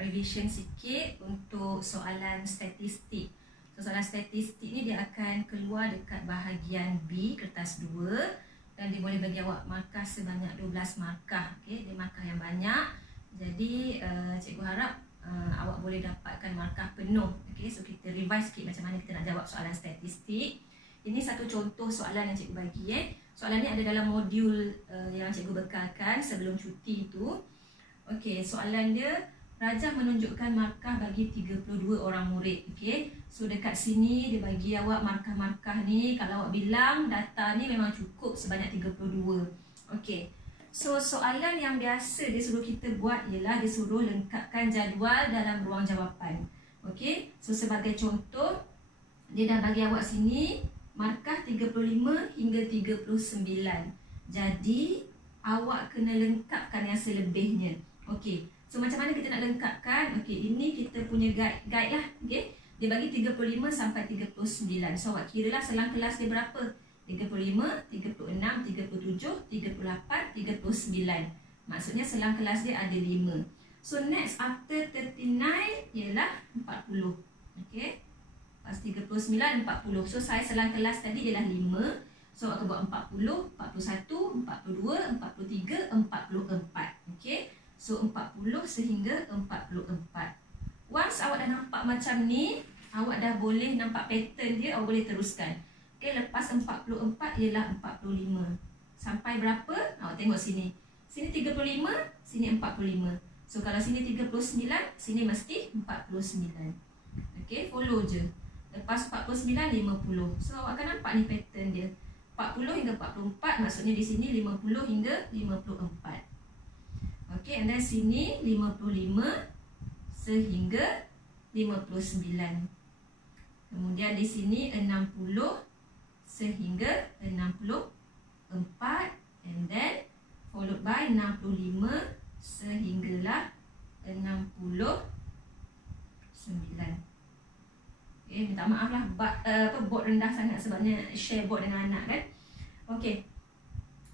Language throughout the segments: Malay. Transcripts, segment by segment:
revision sikit untuk soalan statistik. So, soalan statistik ni dia akan keluar dekat bahagian B, kertas 2, dan dia boleh bagi awak markah sebanyak 12 markah. Okey, dia markah yang banyak. Jadi cikgu harap awak boleh dapatkan markah penuh. Okey, so kita revise sikit macam mana kita nak jawab soalan statistik. Ini satu contoh soalan yang cikgu bagi. Soalan ni ada dalam modul yang cikgu bekalkan sebelum cuti tu. Okey, soalan dia, Rajah menunjukkan markah bagi 32 orang murid. Okey, so dekat sini dia bagi awak markah-markah ni. Kalau awak bilang data ni memang cukup sebanyak 32. Okey, so soalan yang biasa dia suruh kita buat ialah dia suruh lengkapkan jadual dalam ruang jawapan. Okey, so sebagai contoh, dia dah bagi awak sini markah 35 hingga 39. Jadi awak kena lengkapkan yang selebihnya. Okey, so macam mana kita nak lengkapkan? Okey, ini kita punya guide lah. Okey, dia bagi 35 sampai 39. So awak kira lah selang kelas dia berapa? 35, 36, 37, 38, 39. Maksudnya selang kelas dia ada 5. So next after 39 ialah 40. Okey, lepas 39, 40. So saya selang kelas tadi ialah 5. So awak buat 40, 41, 42, 43, 44. Okey, so 40 sehingga 44. Once awak dah nampak macam ni, awak dah boleh nampak pattern dia, awak boleh teruskan. Okey, lepas 44 ialah 45. Sampai berapa? Awak tengok sini. Sini 35, sini 45. So kalau sini 39, sini mesti 49. Okey, follow je. Lepas 49, 50. So awak akan nampak ni pattern dia. 40 hingga 44, maksudnya di sini 50 hingga 54. Okey, and then sini 55 sehingga 59. Kemudian di sini 60 sehingga 64, and then followed by 65 sehinggalah 69. Okay, minta maaf lah board rendah sangat sebabnya share board dengan anak kan. Okey,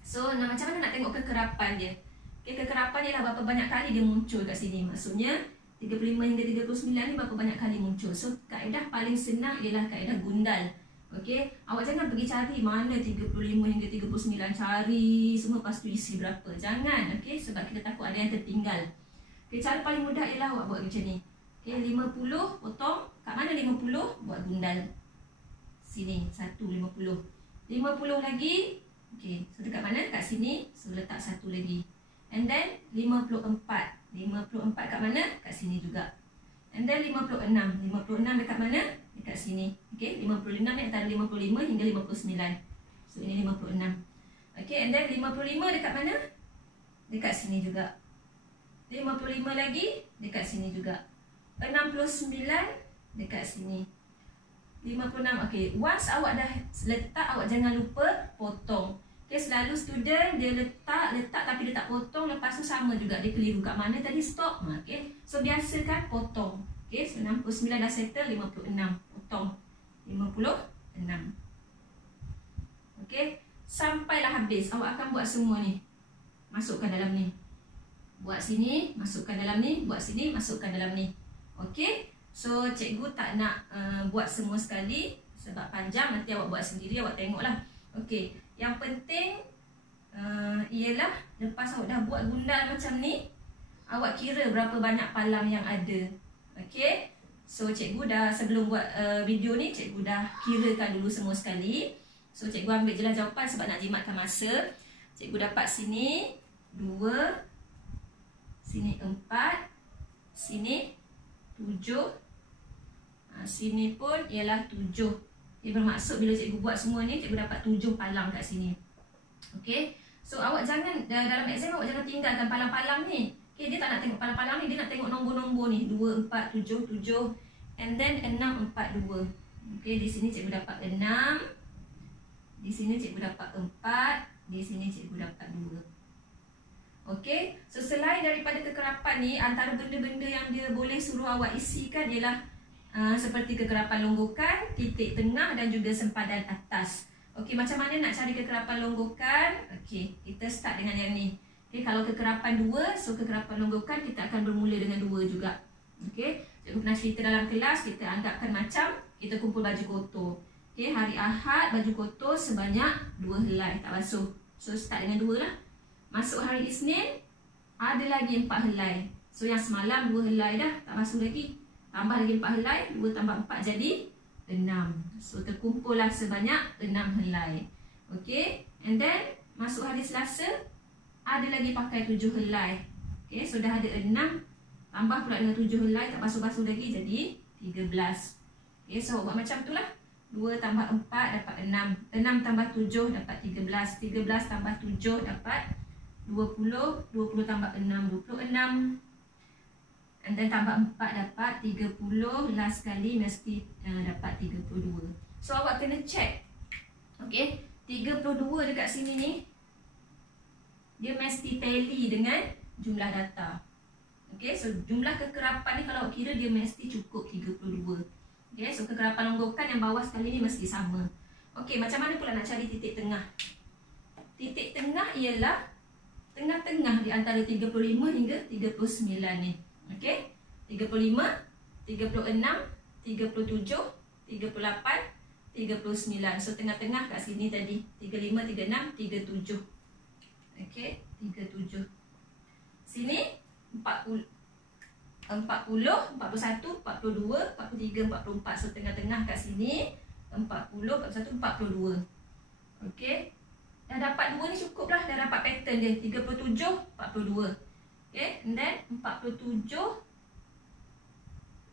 so macam mana nak tengok kekerapan dia? Okay, kekerapan dia lah berapa banyak kali dia muncul kat sini. Maksudnya 35 hingga 39 ni berapa banyak kali muncul. So kaedah paling senang ialah kaedah gundal. Okey, awak jangan pergi cari mana 35 hingga 39, cari semua lepas tu isi berapa. Jangan, okey, sebab kita takut ada yang tertinggal. Okey, cara paling mudah ialah awak buat macam ni. Okey, 50 potong, kat mana 50? Buat gundal. Sini, 1, 50. 50 lagi. Okey, so dekat mana? Kat sini, so letak 1 lagi. And then 54. 54 kat mana? Kat sini juga. And then 56. 56 dekat mana? Dekat sini. Okey, 56 ni antara 55 hingga 59. So ini 56. Okey, and then 55 dekat mana? Dekat sini juga. 55 lagi dekat sini juga. 69 dekat sini. 56. Okey, once awak dah letak, awak jangan lupa potong. Okay, selalu student dia letak tapi dia tak potong, lepas tu sama juga dia keliru kat mana tadi stop. Okay, so biasakan potong. Okay, so 69 dah settle, 56 potong 56. Okay, sampailah habis awak akan buat semua ni, masukkan dalam ni, buat sini, masukkan dalam ni, buat sini, masukkan dalam ni. Okay, so cikgu tak nak buat semua sekali sebab panjang, nanti awak buat sendiri, awak tengoklah. Okay, yang penting ialah lepas awak dah buat gundal macam ni, awak kira berapa banyak palang yang ada. Okey, so cikgu dah sebelum buat video ni, cikgu dah kirakan dulu semua sekali. So cikgu ambil je lah jawapan sebab nak jimatkan masa. Cikgu dapat sini 2, sini 4, sini 7, sini pun ialah 7. Dia bermaksud bila cikgu buat semua ni, cikgu dapat 7 palang kat sini. Okey, so awak jangan, dalam exam awak jangan tinggalkan palang-palang ni. Okey, dia tak nak tengok palang-palang ni, dia nak tengok nombor-nombor ni, 2, 4, 7, 7, and then 6, 4, 2. Okey, di sini cikgu dapat 6, di sini cikgu dapat 4, di sini cikgu dapat 2. Okey, so selain daripada kekerapan ni, antara benda-benda yang dia boleh suruh awak isikan ialah seperti kekerapan longgokan, titik tengah dan juga sempadan atas. Okey, macam mana nak cari kekerapan longgokan? Okey, kita start dengan yang ni. Okey, kalau kekerapan 2, so kekerapan longgokan kita akan bermula dengan 2 juga. Okey, cikgu pernah cerita dalam kelas, kita anggapkan macam kita kumpul baju kotor. Okey, hari Ahad baju kotor sebanyak 2 helai tak basuh. So start dengan 2 lah. Masuk hari Isnin ada lagi 4 helai. So yang semalam 2 helai dah, tak basuh lagi. Tambah lagi 4 helai, 2 tambah 4 jadi 6. So terkumpullah sebanyak 6 helai. Okey, and then masuk hari Selasa ada lagi pakai 7 helai. Okey, so dah ada 6 tambah pula dengan 7 helai tak basuh-basuh lagi jadi 13. Okey, so buat macam tu lah. 2 tambah 4 dapat 6. 6 tambah 7 dapat 13. 13 tambah 7 dapat 20. 20 tambah 6 26. And then tambah 4 dapat 30. Last kali mesti dapat 32. So awak kena check. Okey, 32 dekat sini ni dia mesti tally dengan jumlah data. Okey, so jumlah kekerapan ni kalau awak kira dia mesti cukup 32. Okey, so kekerapan longgokan yang bawah sekali ni mesti sama. Okey, macam mana pula nak cari titik tengah? Titik tengah ialah tengah-tengah di antara 35 hingga 39 ni. Okey, 35, 36, 37, 38, 39. So tengah-tengah kat sini tadi 35, 36, 37. Okey, 37. Sini 40, 41, 42, 43, 44. So tengah-tengah kat sini 40, 41, 42. Okey, dah dapat 2 ni cukup lah. Dah dapat pattern dia 37, 42. Okey, and then 47,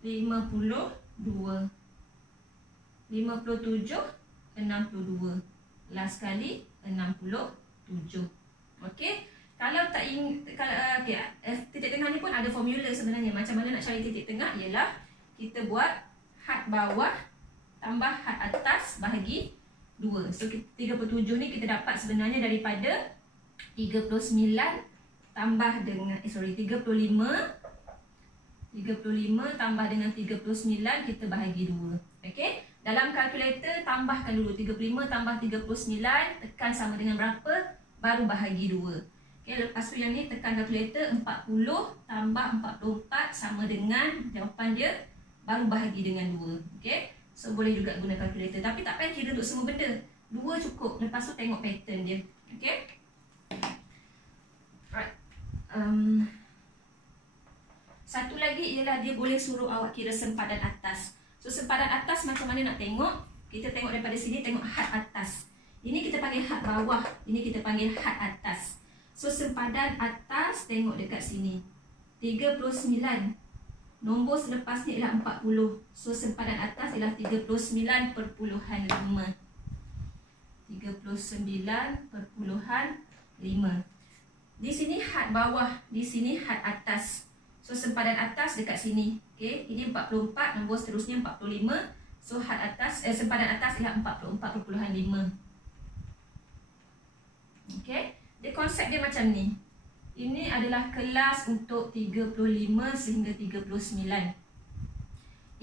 52, 57, 62. Last kali 67. Okey, kalau tak okay, titik tengah ni pun ada formula sebenarnya. Macam mana nak cari titik tengah ialah kita buat had bawah tambah had atas bahagi 2. So 37 ni kita dapat sebenarnya daripada 39 tambah dengan 35 tambah dengan 39 kita bahagi 2. Okey, dalam kalkulator tambahkan dulu 35 tambah 39 tekan sama dengan berapa, baru bahagi 2. Okey, lepas tu yang ni tekan kalkulator 40 tambah 44 sama dengan jawapan dia, baru bahagi dengan 2. Okey, so boleh juga guna kalkulator, tapi tak payah kira untuk semua benda. 2 cukup, lepas tu tengok pattern dia. Okey, right. Satu lagi ialah dia boleh suruh awak kira sempadan atas. So sempadan atas macam mana nak tengok? Kita tengok daripada sini, tengok had atas. Ini kita panggil had bawah, ini kita panggil had atas. So sempadan atas tengok dekat sini 39. Nombor selepas ni ialah 40. So sempadan atas ialah 39.5. 39.5. Di sini had bawah, di sini had atas. So sempadan atas dekat sini. Okey, ini 44, nombor seterusnya 45. So had atas sempadan atas ialah 44.5. Okey, dia konsep dia macam ni. Ini adalah kelas untuk 35 sehingga 39.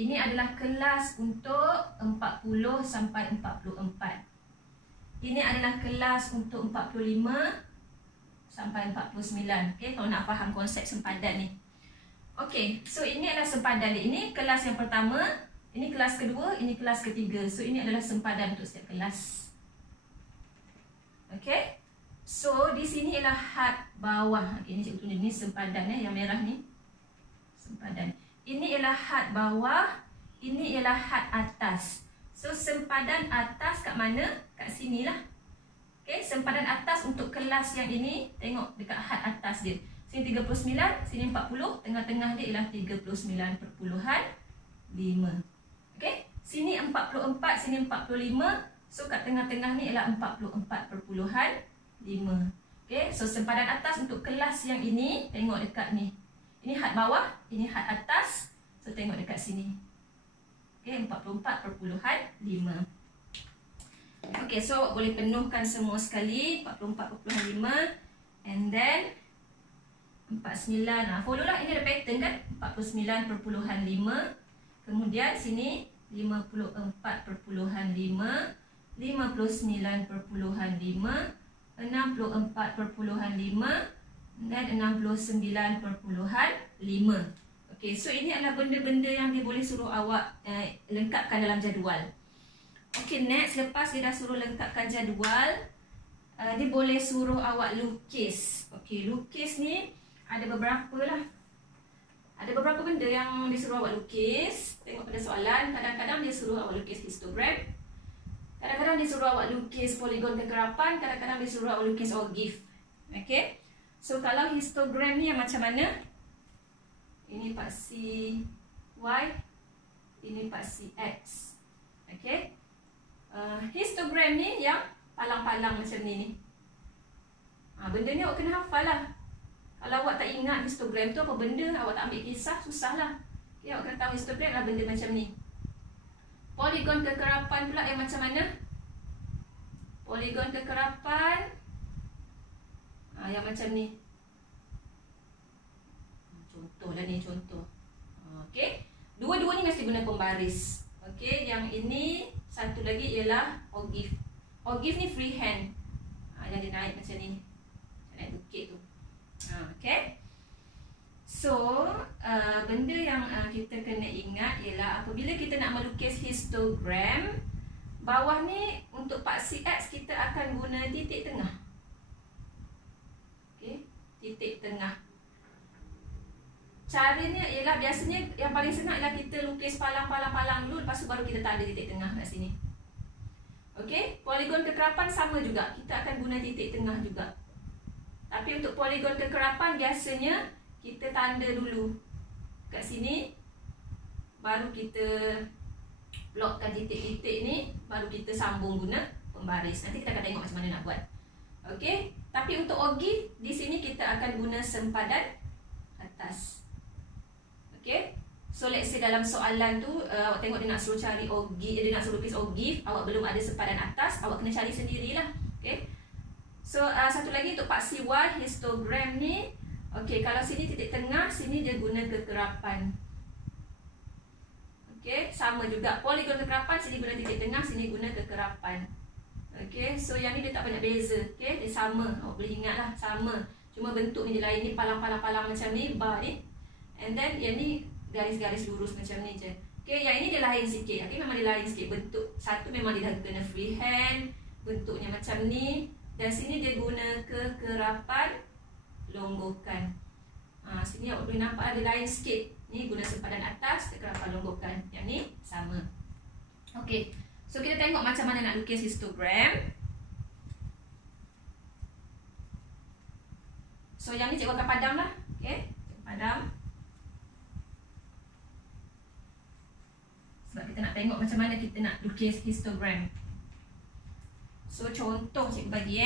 Ini adalah kelas untuk 40 sampai 44. Ini adalah kelas untuk 45 sampai 49. Okey, kalau nak faham konsep sempadan ni. Okey, so ini adalah sempadan dia. Ini kelas yang pertama, ini kelas kedua, ini kelas ketiga. So ini adalah sempadan untuk setiap kelas. Okey, so di sini ialah had bawah. Okey, ini cikgu tunjuk ni sempadan yang merah ni. Sempadan. Ini ialah had bawah, ini ialah had atas. So sempadan atas kat mana? Kat sinilah. Okey, sempadan atas untuk kelas yang ini, tengok dekat had atas dia. Sini 39, sini 40, tengah-tengah dia ialah 39.5. Okey, sini 44, sini 45. So kat tengah-tengah ni ialah 44.5. Okey, so sempadan atas untuk kelas yang ini, tengok dekat ni. Ini had bawah, ini had atas. So tengok dekat sini. Okey, 44.5. Okey, so boleh penuhkan semua sekali 44.5 and then 49. Follow lah, ini ada pattern kan? 49.5. Kemudian sini 54.5, 59.5, 64.5 dan 69.5. Okey, so ini adalah benda-benda yang dia boleh suruh awak lengkapkan dalam jadual. Okey, next, lepas dia dah suruh lengkapkan jadual, dia boleh suruh awak lukis. Okey, lukis ni ada beberapa lah. Ada beberapa benda yang dia suruh awak lukis. Tengok pada soalan, kadang-kadang dia suruh awak lukis histogram. Kadang-kadang dia suruh awak lukis poligon kekerapan, kadang-kadang dia suruh awak lukis ogive. Okey. So kalau histogram ni yang macam mana? Ini paksi Y, ini paksi X. Okey. Histogram ni yang palang-palang macam ni. Benda ni awak kena hafal lah. Kalau awak tak ingat histogram tu apa benda, awak tak ambil kisah, susah lah. Okay, awak kena tahu histogram lah benda macam ni. Poligon kekerapan pula yang macam mana? Poligon kekerapan yang macam ni. Contoh dah ni, contoh. Okey. Dua-dua ni mesti guna pembaris. Okey, yang ini satu lagi ialah ogive. Ogive ni freehand. Yang dia naik macam ni. Naik bukit tu. Okey. So, benda yang kita kena ingat ialah apabila kita nak melukis histogram, bawah ni untuk paksi X kita akan guna titik tengah. Okey, titik tengah. Caranya ialah biasanya yang paling senang ialah kita lukis palang-palang dulu, lepas tu baru kita tanda titik tengah kat sini. Okey, poligon kekerapan sama juga. Kita akan guna titik tengah juga. Tapi untuk poligon kekerapan biasanya kita tanda dulu kat sini, baru kita blokkan titik-titik ni, baru kita sambung guna pembaris. Nanti kita akan tengok macam mana nak buat. Okey, tapi untuk ogive di sini kita akan guna sempadan atas. Okey. So let's say dalam soalan tu awak tengok dia nak suruh cari ogive, dia nak suruh lukis ogive, awak belum ada sempadan atas, awak kena cari sendirilah. Okey. So satu lagi untuk paksi Y histogram ni. Okey, kalau sini titik tengah, sini dia guna kekerapan. Okey, sama juga. Poligon kekerapan, sini guna titik tengah, sini guna kekerapan. Okey, so yang ni dia tak banyak beza. Okey, dia sama. Awak boleh ingat lah, sama. Cuma bentuk ni dia lain. Ni palang-palang macam ni, bar ni. And then yang ni garis-garis lurus macam ni je. Okey, yang ini dia lain sikit. Okey, memang dia lain sikit. Bentuk satu memang dia dah kena freehand. Bentuknya macam ni. Dan sini dia guna kekerapan longgokan. Sini awak boleh nampak ada lain sikit. Ni guna sempadan atas, kekerapan longgokan. Yang ni sama. Okey. So kita tengok macam mana nak lukis histogram. So yang ni cikgu akan padam lah. Okey. Padam. Sebab kita nak tengok macam mana kita nak lukis histogram. So contoh cikgu bagi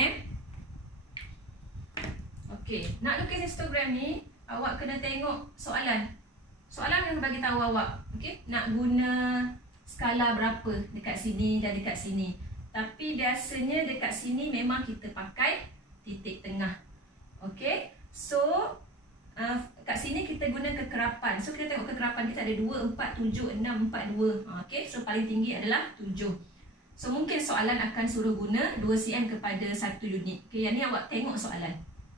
Okey, nak lukis histogram ni, awak kena tengok soalan. Soalan yang bagi tahu awak, okey, nak guna skala berapa dekat sini dan dekat sini. Tapi biasanya dekat sini memang kita pakai titik tengah. Okey. So kat sini kita guna kekerapan. So kita tengok kekerapan kita ada 2, 4, 7, 6, 4, 2. Okey, so paling tinggi adalah 7. So mungkin soalan akan suruh guna 2 cm kepada 1 unit. Okey, yang ni awak tengok soalan.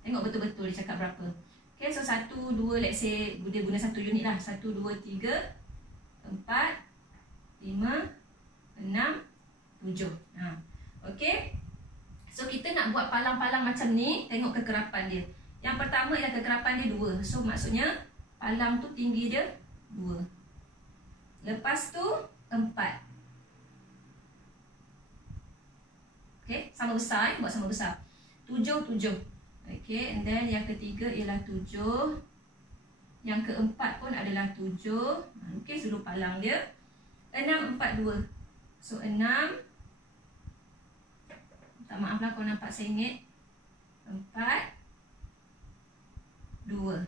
Tengok betul-betul dia cakap berapa. Okay, so 1, 2, let's say dia guna 1 unit lah. 1, 2, 3, 4, 5, 6, 7. Okay. So kita nak buat palang-palang macam ni. Tengok kekerapan dia. Yang pertama ialah kekerapan dia 2. So maksudnya palang tu tinggi dia 2. Lepas tu 4. Okay, sama besar, buat sama besar. 7, 7. Okay, and then yang ketiga ialah 7. Yang keempat pun adalah 7. Okay, suruh palang dia 6, 4, 2. So 6. Tak maaf lah kalau nampak sengit. 4, 2.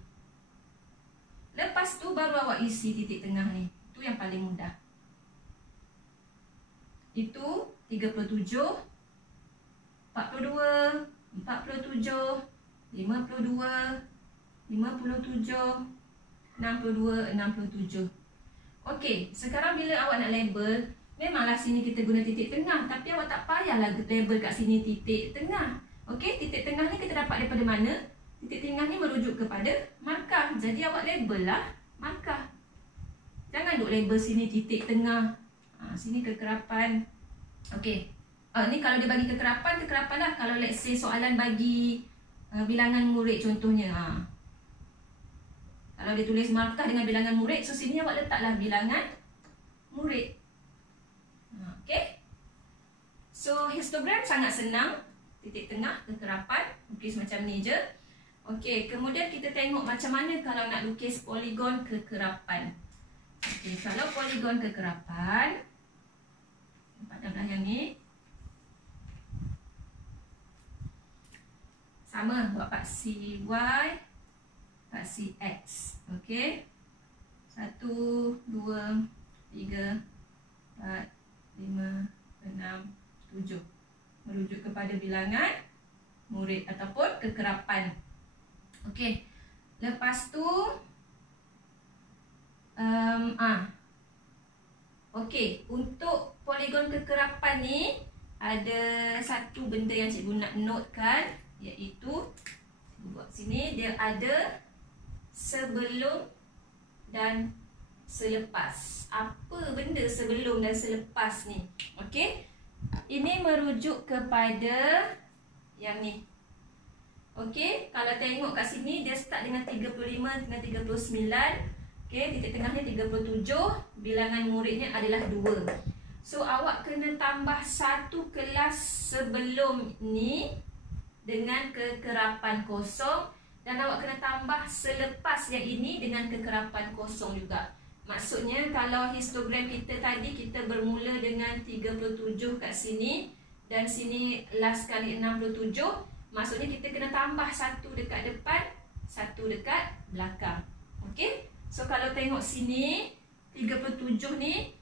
Lepas tu baru awak isi titik tengah ni. Itu yang paling mudah. Itu 37, 42, 47, 52, 57, 62, 67. Okey, sekarang bila awak nak label, memanglah sini kita guna titik tengah, tapi awak tak payahlah label kat sini titik tengah. Okey, titik tengah ni kita dapat daripada mana? Titik tengah ni merujuk kepada markah. Jadi awak label lah markah. Jangan duk label sini titik tengah. Sini kekerapan. Okey. Ni kalau dia bagi kekerapan lah. Kalau let's say soalan bagi bilangan murid contohnya. Kalau dia tulis markah dengan bilangan murid, so sini awak letaklah bilangan murid. Okey. So histogram sangat senang. Titik tengah, kekerapan. Lukis macam ni je. Okey, kemudian kita tengok macam mana kalau nak lukis poligon kekerapan. Okey, kalau poligon kekerapan, padamlah yang ni. Sama, buat paksi Y, paksi X. Okey. 1, 2, 3, 4, 5, 6, 7. Merujuk kepada bilangan murid ataupun kekerapan. Okey. Lepas tu okey, untuk poligon kekerapan ni ada satu benda yang cikgu nak notekan, iaitu buat sini dia ada sebelum dan selepas. Apa benda sebelum dan selepas ni? Okey. Ini merujuk kepada yang ni. Okey, kalau tengok kat sini dia start dengan 35 dengan 39. Okey, titik tengahnya 37, bilangan muridnya adalah 2. So awak kena tambah satu kelas sebelum ni dengan kekerapan kosong, dan awak kena tambah selepas yang ini dengan kekerapan kosong juga. Maksudnya kalau histogram kita tadi kita bermula dengan 37 kat sini dan sini last kali 67, maksudnya kita kena tambah satu dekat depan, satu dekat belakang. Okey? So kalau tengok sini 37 ni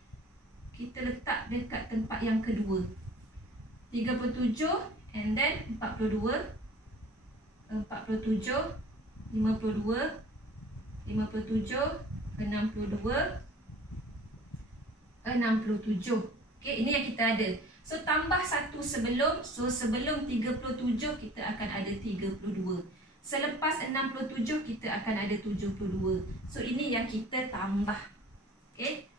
kita letak dekat tempat yang kedua. 37 and then 42, 47, 52, 57, 62, 67. Okey, ini yang kita ada. So tambah satu sebelum, so sebelum 37 kita akan ada 32. Selepas 67 kita akan ada 72. So ini yang kita tambah. Okey.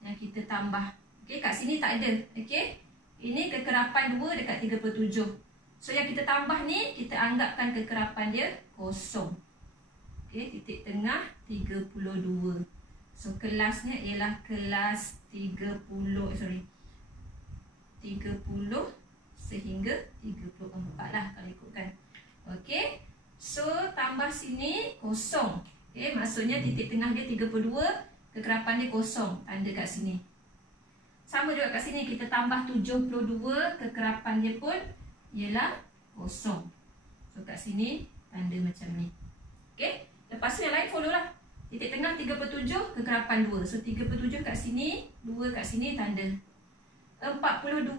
Yang kita tambah. Okey, kat sini tak ada. Okey. Ini kekerapan 2 dekat 37. So yang kita tambah ni kita anggapkan kekerapan dia kosong. Okey, titik tengah 32. So kelasnya ialah kelas 30 sehingga 34 lah kalau ikutkan. Okey. So tambah sini kosong. Okey, maksudnya titik tengah dia 32, kekerapan dia kosong, tanda kat sini. Sama juga kat sini kita tambah 72, kekerapan dia pun ialah kosong. So kat sini tanda macam ni. Okey. Lepas tu yang lain follow lah. Titik tengah 37, kekerapan 2. So 37 kat sini, 2 kat sini tanda. 42,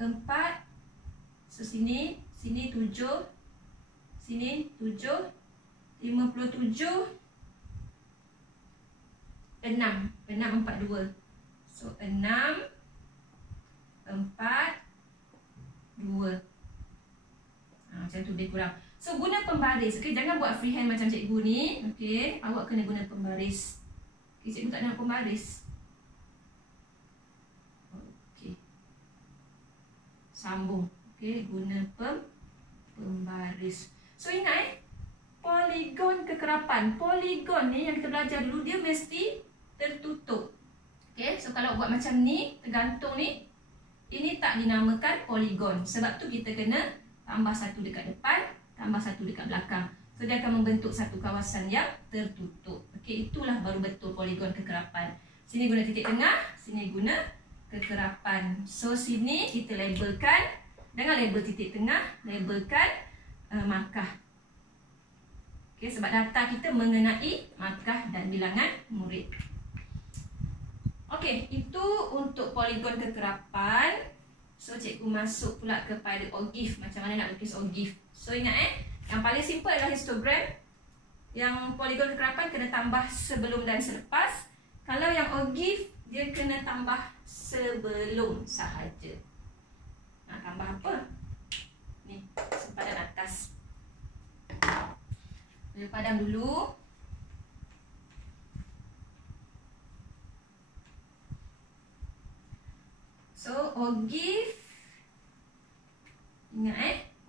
4. So sini 7. Sini 7. 57. 6. 6, 42. So 6, 4, 2. Macam tu lebih kurang. So guna pembaris. Okay, jangan buat freehand macam cikgu ni. Okay, awak kena guna pembaris. Okay, cikgu tak nak pembaris. Okay, sambung. Okay, guna pembaris. So ingat poligon kekerapan. Poligon ni yang kita belajar dulu, dia mesti tertutup. Okay, so kalau buat macam ni, tergantung ni, ini tak dinamakan poligon. Sebab tu kita kena tambah satu dekat depan, tambah satu dekat belakang. So dia akan membentuk satu kawasan yang tertutup. Okey, itulah baru betul poligon kekerapan. Sini guna titik tengah, sini guna kekerapan. So sini kita labelkan, dengan label titik tengah, labelkan markah. Okey, sebab data kita mengenai markah dan bilangan murid. Okey, itu untuk poligon kekerapan. So cikgu masuk pula kepada OGIF. Macam mana nak lukis OGIF. So ingat yang paling simple adalah histogram. Yang poligon kekerapan kena tambah sebelum dan selepas. Kalau yang OGIF, dia kena tambah sebelum sahaja. Nak tambah apa? Ni, sempadan atas. Kita padam dulu.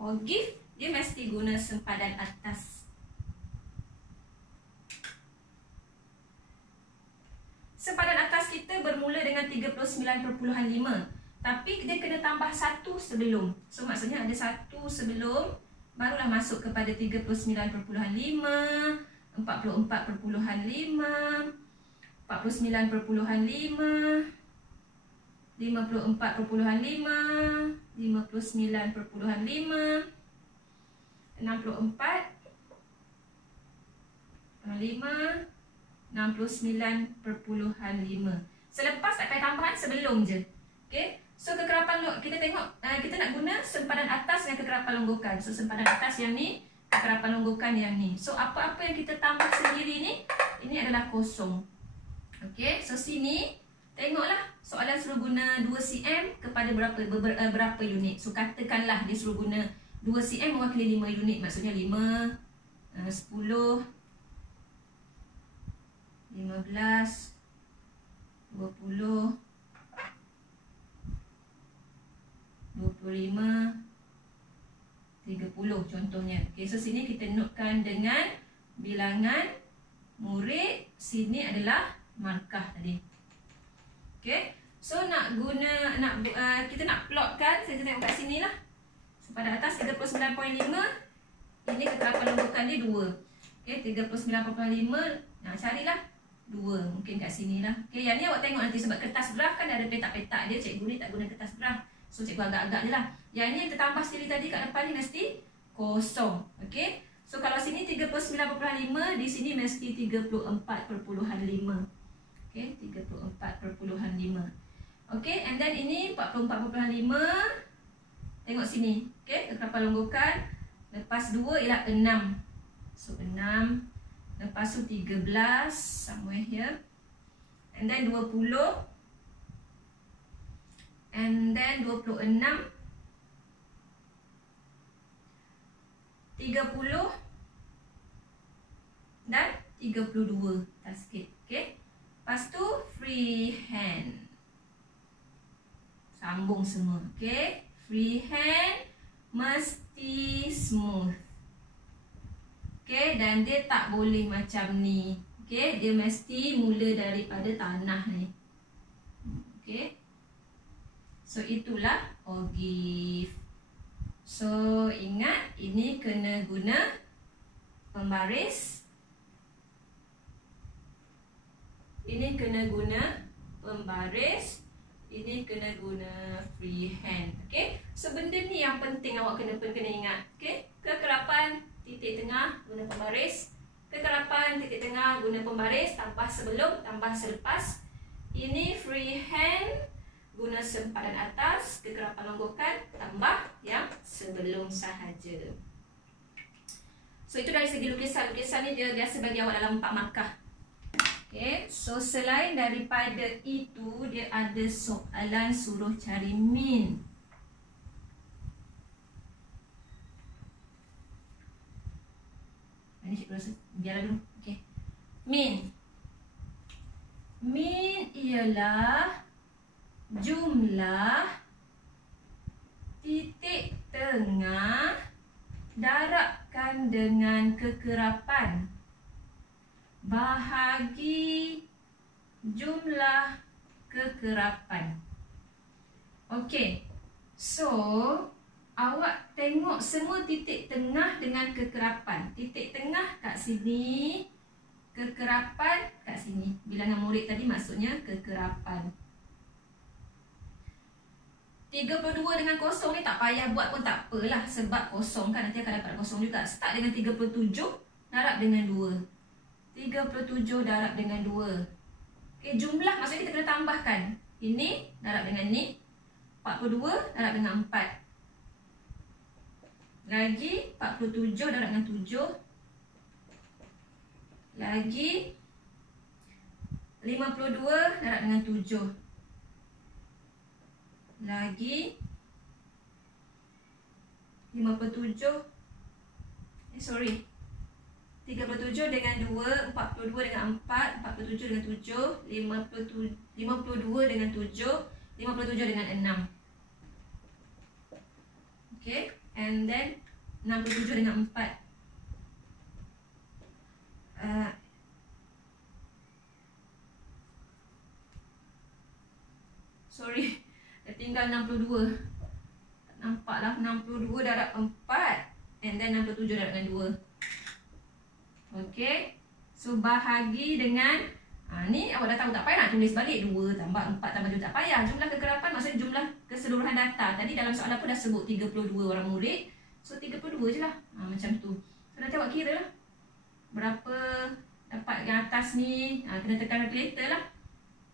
Ogive dia mesti guna sempadan atas. Sempadan atas kita bermula dengan 39.5, tapi dia kena tambah 1 sebelum. So maksudnya ada 1 sebelum, barulah masuk kepada 39.5, 44.5, 49.5, 54.5, 59.5, 64.5, 69.5. Selepas tak payah tambahan, sebelum je. Okay. So kekerapan kita tengok, kita nak guna sempadan atas dengan kekerapan longgokan. So sempadan atas yang ni, kekerapan longgokan yang ni. So apa-apa yang kita tambah sendiri ni, ini adalah kosong. Okay. So sini tengoklah, soalan suruh guna 2 cm kepada berapa unit. So katakanlah dia suruh guna 2 cm mewakili 5 unit. Maksudnya 5, 10, 15, 20, 25, 30 contohnya. Okay, so sini kita notekan dengan bilangan murid. Sini adalah markah tadi. Okay, so nak guna, kita nak plotkan. Saya tengok kat sini lah. So pada atas 39.5, ini kekerapan longgokan dia 2. Okay, 39.5, carilah 2, mungkin kat sini lah. Okay, yang ni awak tengok nanti, sebab kertas graf kan ada petak-petak dia. Cikgu ni tak guna kertas graf, so cikgu agak-agak je lah. Yang ni yang tertambah sendiri tadi kat depan ni mesti kosong. Okay, so kalau sini 39.5, di sini mesti 34.5. Okay, 34.5. Okay, and then ini 44.5. Tengok sini. Okay, kekerapan longgokan. Lepas 2 ialah 6. So 6. Lepas tu 13, somewhere here. And then 20. And then 26. 30. Dan 32. Tak sikit. Okay. Lepas tu freehand. Sambung semua. Okay. Freehand mesti smooth. Okay, dan dia tak boleh macam ni. Okay, dia mesti mula daripada tanah ni. Okay, so itulah ogive. So ingat, ini kena guna pembaris. Ini kena guna pembaris. Ini kena guna freehand. Okay, so benda ni yang penting awak kena ingat. Okay, kekerapan titik tengah guna pembaris, kekerapan titik tengah guna pembaris, tambah sebelum, tambah selepas. Ini freehand guna sempadan atas, kekerapan longgokan, tambah yang sebelum sahaja. So itu dari segi lukisan. Lukisan ni dia biasa bagi awak dalam 4 markah. Okay, so selain daripada itu, dia ada soalan suruh cari min. Ini cikgu rasa biarlah dulu. Okay. Min. Min ialah jumlah titik tengah darabkan dengan kekerapan bahagi jumlah kekerapan. Okay. So awak tengok semua titik tengah dengan kekerapan. Titik tengah kat sini, kekerapan kat sini. Bilangan murid tadi maksudnya kekerapan. 32 dengan kosong ni tak payah buat pun tak apalah, sebab kosong kan nanti akan dapat kosong juga. Start dengan 37, darab dengan 2. 37 darab dengan 2. Okay, jumlah maksudnya kita kena tambahkan. Ini darab dengan ni. 42 darab dengan 4. Lagi 47 darab dengan 7. Lagi 52 darab dengan 7. Lagi 37. 37 dengan 2, 42 dengan 4, 47 dengan 7, 52 dengan 7, 57 dengan 6. Okay. and then 67 dengan 4. Sorry, dah tinggal 62. Nampaklah 62 darab 4 and then 67 darab dengan 2. Okey. So bahagi dengan ni awak dah tahu, tak payah nak tulis balik 2 tambah 4 tambah 2, tak payah. Jumlah kekerapan maksudnya jumlah keseluruhan data. Tadi dalam soalan pun dah sebut 32 orang murid. So 32 je lah. Macam tu. So nanti awak kira lah berapa dapat yang atas ni. Kena tekan kalkulator lah.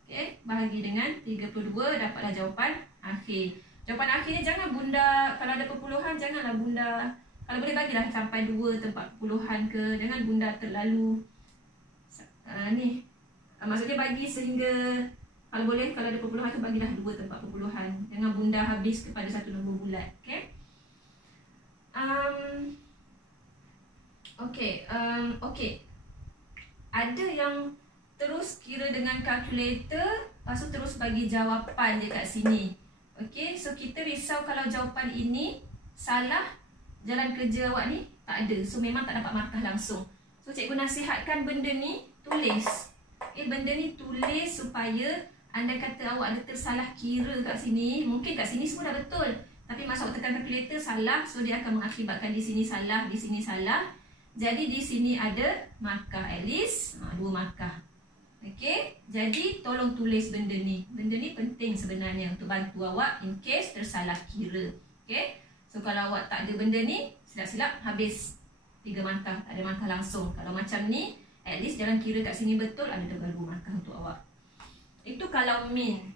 Okay, bahagi dengan 32, dapatlah jawapan akhir. Jawapan akhir ni jangan bunda, kalau ada perpuluhan janganlah bunda, kalau boleh bagilah sampai 2 tempat perpuluhan ke, jangan bunda terlalu maksudnya bagi sehingga, kalau boleh kalau ada perpuluhan tu bagilah 2 tempat perpuluhan, jangan bunda habis kepada satu nombor bulat. Okay. Okay. Ada yang terus kira dengan kalkulator, lepas tu terus bagi jawapan je kat sini. Okay, so kita risau kalau jawapan ini salah, jalan kerja awak ni tak ada. So memang tak dapat markah langsung. So cikgu nasihatkan benda ni tulis. Okay, benda ni tulis supaya andai kata awak ada tersalah kira kat sini, mungkin kat sini semua dah betul, tapi masa awak tekan kalkulator salah, so dia akan mengakibatkan di sini salah, di sini salah. Jadi di sini ada markah, at least 2 markah. Okey, jadi tolong tulis benda ni. Benda ni penting sebenarnya untuk bantu awak in case tersalah kira. Okey, so kalau awak tak ada benda ni, silap-silap habis 3 markah, tak ada markah langsung. Kalau macam ni, at least jalan kira kat sini betul, ada 2 markah untuk awak. Itu kalau min.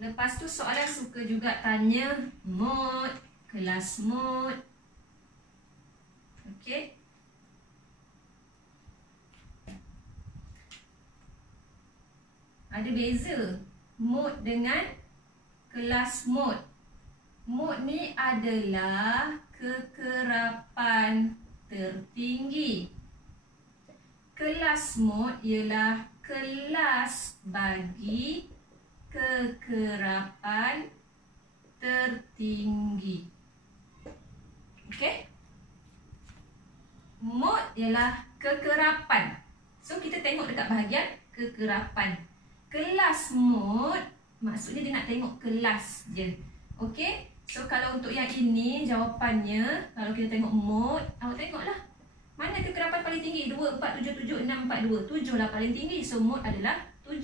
Lepas tu soalan suka juga tanya mod, kelas mod. Okey. Ada beza mod dengan kelas mod. Mod ni adalah kekerapan tertinggi. Kelas mod ialah kelas bagi kekerapan tertinggi. Okey? Mod ialah kekerapan. So kita tengok dekat bahagian kekerapan. Kelas mod maksudnya dia nak tengok kelas je. Okey? So kalau untuk yang ini jawapannya, kalau kita tengok mod, awak tengoklah mana kekerapan paling tinggi. 2, 4, 7, 7, 6, 4, 2. 7 lah paling tinggi. So mod adalah 7.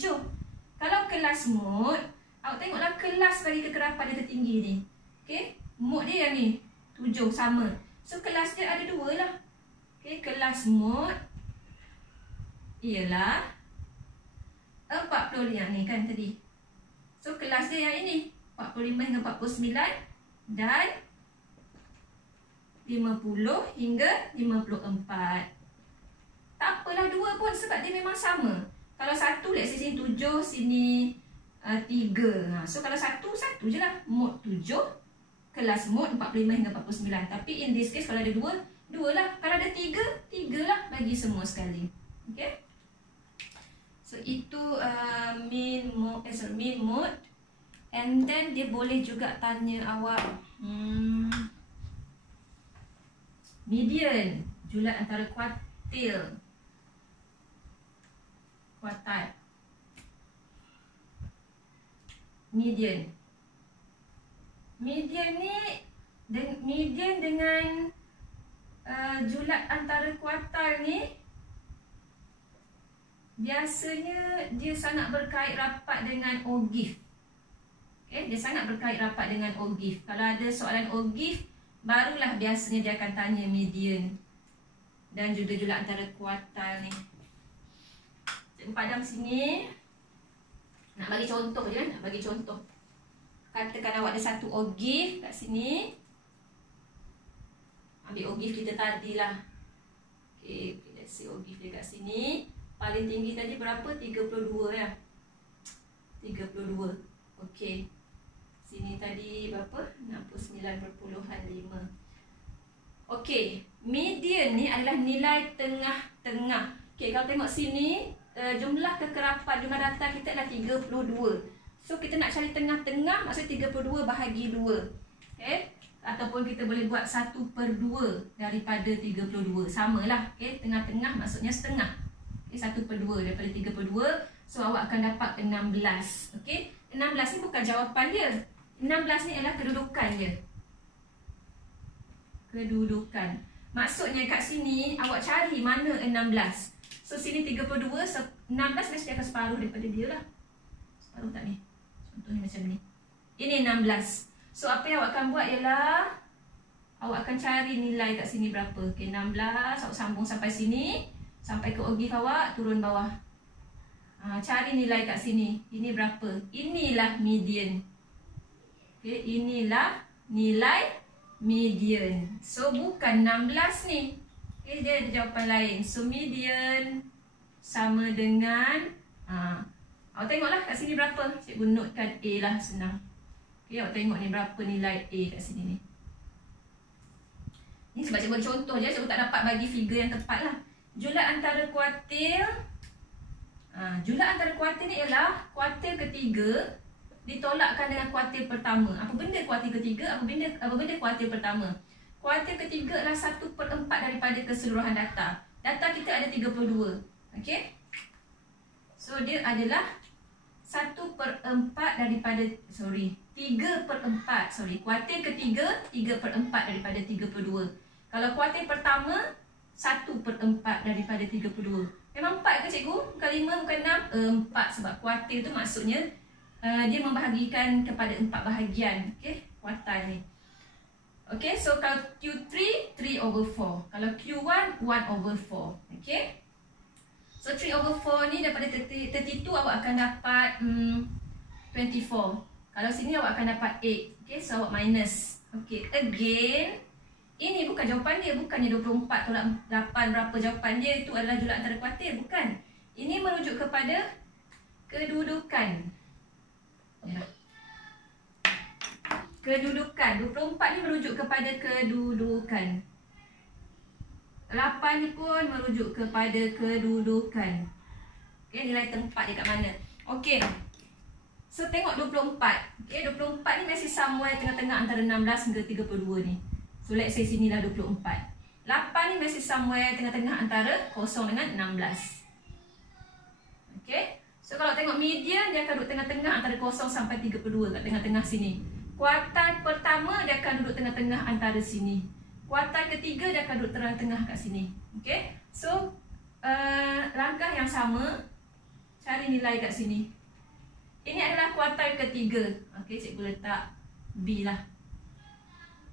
Kalau kelas mod, awak tengoklah kelas bagi kekerapan dia tertinggi ni. Okey? Mod dia yang ni 7 sama. So kelas dia ada 2 lah. Okey, kelas mod ialah 40 yang ni kan tadi. So kelas dia yang ini 45 hingga 49 dan 50 hingga 54. Tak apalah 2 pun sebab dia memang sama. Kalau 1 let's say sini 7, sini 3. So kalau 1 je lah. Mod 7, kelas mod 45 hingga 49. Tapi in this case kalau ada 2 lah. Kalau ada 3 lah bagi semua sekali. Okay. So itu min mode. And then dia boleh juga tanya awak median, julat antara kuartil. Median. Median ni median dengan julat antara kuartal ni biasanya dia sangat berkait rapat dengan OGIF. Okay, dia sangat berkait rapat dengan OGIF. Kalau ada soalan OGIF, barulah biasanya dia akan tanya median dan juga julat antara kuartal ni. Cikgu padam sini. Nak bagi contoh je, nak bagi contoh. Katakan awak ada satu OGIF kat sini. Ambil OGIF kita tadilah. Okay, let's see OGIF dia kat sini. Paling tinggi tadi berapa? 32 ya. 32. Okey. Sini tadi berapa? 69.5. Okey, median ni adalah nilai tengah-tengah. Okey, kalau tengok sini, jumlah kekerapan, jumlah data kita adalah 32. So kita nak cari tengah-tengah, maksudnya 32 bahagi 2. Okay. Ataupun kita boleh buat 1/2 daripada 32. Samalah. Okay. Tengah-tengah maksudnya setengah. Okay. 1/2 daripada 32. So awak akan dapat 16. Okay. 16 ni bukan jawapan dia. 16 ni adalah kedudukan dia. Kedudukan. Maksudnya kat sini awak cari mana 16. So sini 32, so 16 mesti akan separuh daripada dia lah. Separuh tak ni? Contohnya macam ni. Ini 16. So apa yang awak akan buat ialah awak akan cari nilai kat sini berapa. Okay, 16, awak sambung sampai sini. Sampai ke ogif awak, turun bawah. Cari nilai kat sini. Ini berapa? Inilah median. Okay, inilah nilai median. So bukan 16 ni. Okay, dia ada jawapan lain. So median sama dengan awak tengoklah kat sini berapa. Cikgu notekan A lah, senang. Okay, awak tengok ni berapa nilai A kat sini ni. Ni sebab cikgu contoh je, cikgu tak dapat bagi figure yang tepat lah. Julat antara kuartil. Julat antara kuartil ni ialah kuartil ketiga ditolakkan dengan kuartil pertama. Apa benda kuartil ketiga? Apa benda kuartil pertama? Kuartil ketiga adalah 1/4 daripada keseluruhan data. Data kita ada 32. Okey. So dia adalah 1/4 daripada 3/4. Kuartil ketiga 3/4 daripada 32. Kalau kuartil pertama 1/4 daripada 32. Memang 4 ke cikgu? Bukan 5, bukan 6? 4 sebab kuartil tu maksudnya dia membahagikan kepada 4 bahagian. Okey, kuartil ni. Okey, so kalau Q3 3/4. Kalau Q1 1/4. Okey. So 3/4 ni daripada 32 awak akan dapat 24. Kalau sini awak akan dapat 8. Okey, so awak minus. Okey, again ini bukan jawapan dia, bukannya 24 tolak 8 berapa jawapan dia, itu adalah julat antara kuartil, bukan. Ini merujuk kepada kedudukan. Ya. Kedudukan. 24 ni merujuk kepada kedudukan. 8 ni pun merujuk kepada kedudukan. Okey, nilai tempat dia kat mana. Okey. So tengok 24. Okey, 24 ni masih somewhere tengah-tengah antara 16 hingga 32 ni. So let's say sinilah 24. 8 ni masih somewhere tengah-tengah antara 0 dengan 16. Okey. So kalau tengok median dia akan duduk tengah-tengah antara 0 sampai 32 kat tengah-tengah sini. Kuartal pertama dia akan duduk tengah-tengah antara sini. Kuartal ketiga dia akan duduk tengah-tengah kat sini. Okey. So langkah yang sama, cari nilai kat sini. Ini adalah kuartal ketiga. Okey, cikgu letak B lah.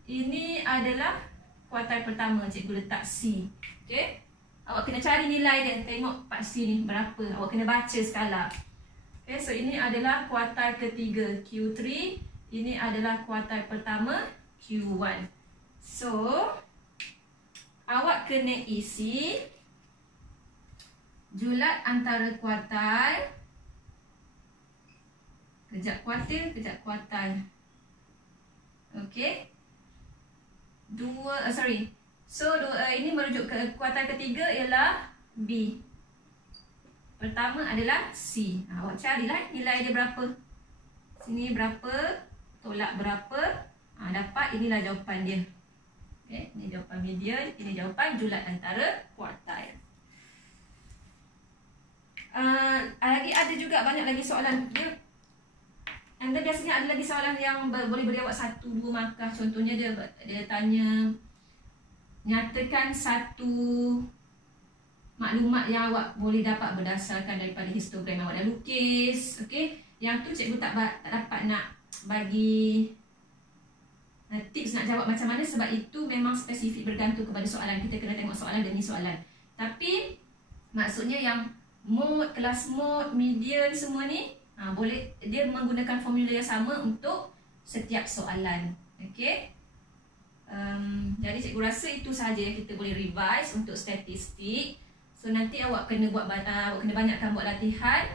Ini adalah kuartal pertama, cikgu letak C. Okey. Awak kena cari nilai dia. Tengok part C ni berapa. Awak kena baca skala. Okey, so ini adalah kuartal ketiga, Q3. Ini adalah kuartal pertama, Q1. So awak kena isi julat antara kuartal. Kejap kuartil, kejap kuartal. Okey. So ini merujuk ke kuartal ketiga ialah B. Pertama adalah C. Awak carilah nilai dia berapa. Sini berapa, tolak berapa. Dapat, inilah jawapan dia. Okay, ini jawapan median, ini jawapan julat antara kuartal. Lagi ada juga banyak lagi soalan dia. Anda biasanya ada lagi soalan yang boleh beri awak 1-2 markah. Contohnya dia tanya, nyatakan satu maklumat yang awak boleh dapat berdasarkan daripada histogram awak dah lukis. Okey, yang tu cikgu tak dapat nak bagi tips nak jawab macam mana sebab itu memang spesifik bergantung kepada soalan. Kita kena tengok soalan demi soalan. Tapi maksudnya yang mode, kelas mode, median semua ni boleh dia menggunakan formula yang sama untuk setiap soalan. Okey. Jadi cikgu rasa itu sahaja yang kita boleh revise untuk statistik. So nanti awak kena awak kena banyakkan buat latihan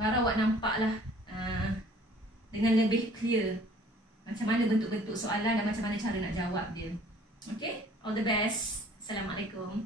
baru awak nampaklah dengan lebih clear macam mana bentuk-bentuk soalan dan macam mana cara nak jawab dia. Okey. All the best. Assalamualaikum.